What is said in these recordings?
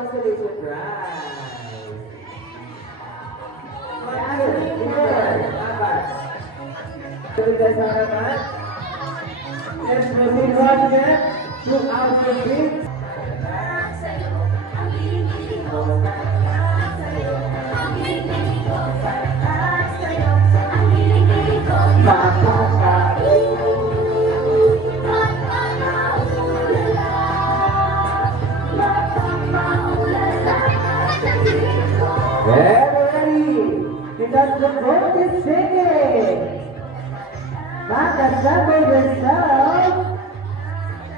consolation prize. Let's proceed once again throughout the week. Ready? Because the vote is singing. Assemble yourself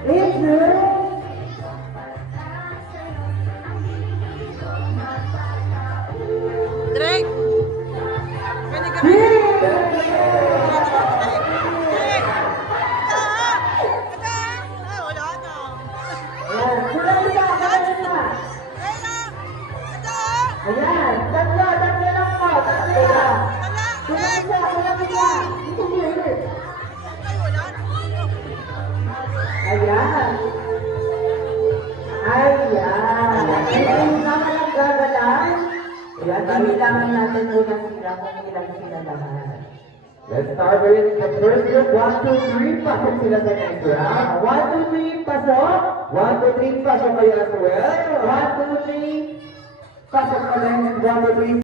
into Drake! Pwede ka wala na. Ayan, tatlo lang po, tatlo lang. Ayan. Ayan. Ayan naman ang gagalan. Ayan, kailangan natin unang sila kung ilang sila lahat. Let's start with the first group. 1, 2, 3, pasok sila sa next round. 1, 2, 3, pasok. 1, 2, 3, pasok kayo as well. 1, 2, 3, pasok ka rin. 1, 2, 3.